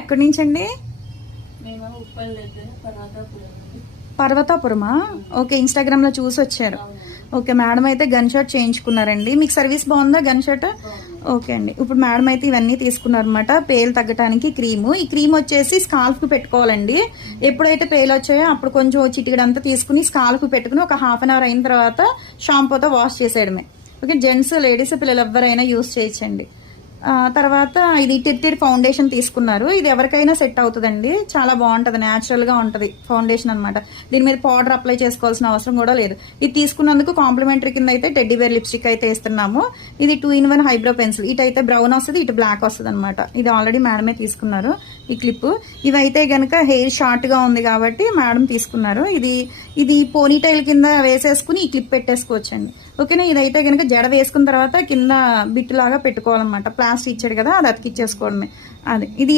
ఎక్కడి నుంచి అండి? మేము ఉప్పల్ దగ్గర పర్వతాపురమా? ఓకే, ఇన్స్టాగ్రామ్లో చూసి వచ్చారు. ఓకే, మేడం అయితే గన్ షాట్ చేయించుకున్నారండి. మీకు సర్వీస్ బాగుందా గన్ షాట్? ఓకే అండి. ఇప్పుడు మేడం అయితే ఇవన్నీ తీసుకున్నారనమాట. పేలు తగ్గడానికి క్రీము. ఈ క్రీమ్ వచ్చేసి స్కాల్ఫ్కి పెట్టుకోవాలండి. ఎప్పుడైతే పేలు వచ్చాయో అప్పుడు కొంచెం చిటికడంతా తీసుకుని స్కాల్ఫ్కి పెట్టుకుని ఒక హాఫ్ అన్ అవర్ అయిన తర్వాత షాంపూతో వాష్ చేసేయడమే. ఓకే, జెంట్స్ లేడీస్ పిల్లలు ఎవరైనా యూస్ చేయొచ్చండి. తర్వాత ఇది టిట్టెడ్ ఫౌండేషన్ తీసుకున్నారు. ఇది ఎవరికైనా సెట్ అవుతుందండి. చాలా బాగుంటుంది, న్యాచురల్గా ఉంటుంది ఫౌండేషన్ అనమాట. దీని మీద పౌడర్ అప్లై చేసుకోవాల్సిన అవసరం కూడా లేదు. ఇది తీసుకున్నందుకు కాంప్లిమెంటరీ కింద అయితే టెడ్డీవేర్ లిప్స్టిక్ అయితే ఇస్తున్నాము. ఇది 2-in-1 హైబ్రో పెన్సిల్. ఇటు అయితే బ్రౌన్ వస్తుంది, ఇటు బ్లాక్ వస్తుంది అనమాట. ఇది ఆల్రెడీ మేడమే తీసుకున్నారు ఈ క్లిప్. ఇవైతే కనుక హెయిర్ షార్ట్గా ఉంది కాబట్టి మేడం తీసుకున్నారు. ఇది పోనీటైల్ కింద వేసేసుకుని ఈ క్లిప్ పెట్టేసుకోవచ్చండి. ఓకేనా? ఇదైతే కనుక జడ వేసుకున్న తర్వాత కింద బిట్ లాగా పెట్టుకోవాలన్నమాట. ప్లాస్టిక్ ఇచ్చాడు కదా, అది అతికిచ్చేసుకోవడమే. అది ఇది